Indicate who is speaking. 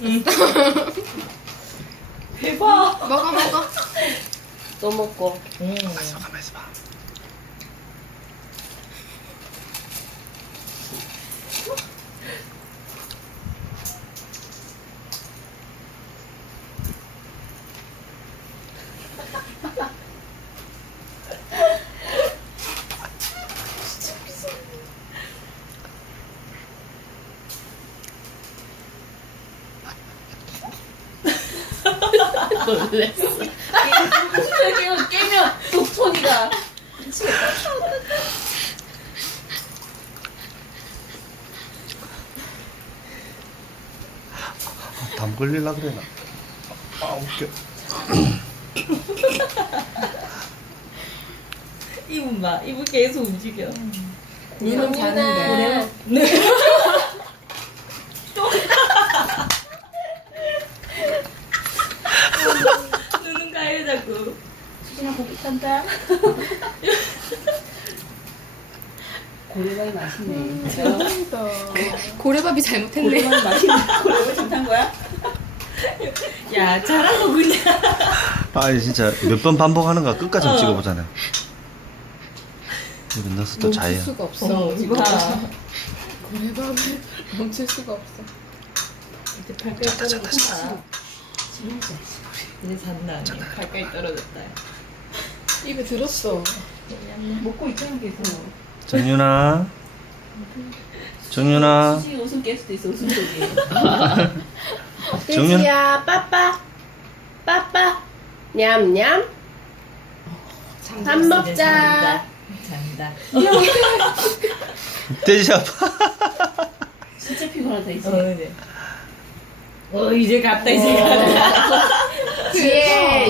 Speaker 1: 대박.
Speaker 2: 먹어.
Speaker 1: 또 먹고.
Speaker 3: 가만 있어봐.
Speaker 1: 놀랬어. 무슨 깨면 독촌이가. 미치겠다.
Speaker 3: 담 걸릴라 그래나. 아 웃겨.
Speaker 1: 이분 봐. 이분 계속 움직여.
Speaker 2: 눈은 자는데.
Speaker 1: 눈은 가요 자꾸. 수진아 고기 탄다. 고래밥이 맛있네.
Speaker 2: 고래밥이 잘못했네.
Speaker 1: 고래밥이 맛있네. 고래밥이 잘못한 거야? 야 잘하고 그냥.
Speaker 3: 아니 진짜 몇 번 반복하는가 끝까지 한번 찍어보잖아요. 이거 넣어서 또
Speaker 2: 멈출
Speaker 3: 자요.
Speaker 2: 수가 없어.
Speaker 1: 이거
Speaker 2: 고래밥을 멈출 수가 없어.
Speaker 1: 이제 발가락 떨어졌다. 이제 잔다. 발가락 떨어졌다.
Speaker 2: 입에 들었어.
Speaker 1: 먹고 있잖아 계속.
Speaker 3: 정윤아. 정윤아.
Speaker 1: 수진이 웃음 깰 수도 있어 웃음 속에.
Speaker 2: 돼지야, 빠빠. 빠빠. 냠냠. 밥 먹자.
Speaker 1: 잔다.
Speaker 3: 돼지 아파.
Speaker 1: 진짜 피곤하다 이제. 이제 갔다 이제 갔다.
Speaker 2: 뒤에